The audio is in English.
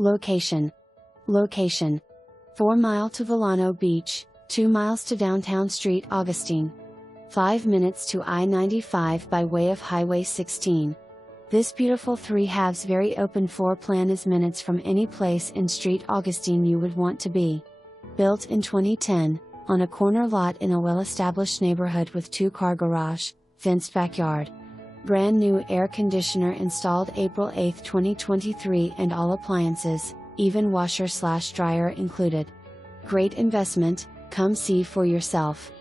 Location. Location. 4 mile to Vilano Beach, 2 miles to downtown St. Augustine. 5 minutes to I-95 by way of Highway 16. This beautiful 3/2 very open floor plan is minutes from any place in St. Augustine you would want to be. Built in 2010, on a corner lot in a well-established neighborhood with 2-car garage, fenced backyard. Brand new air conditioner installed April 8, 2023 and all appliances, even washer/dryer included. Great investment, come see for yourself.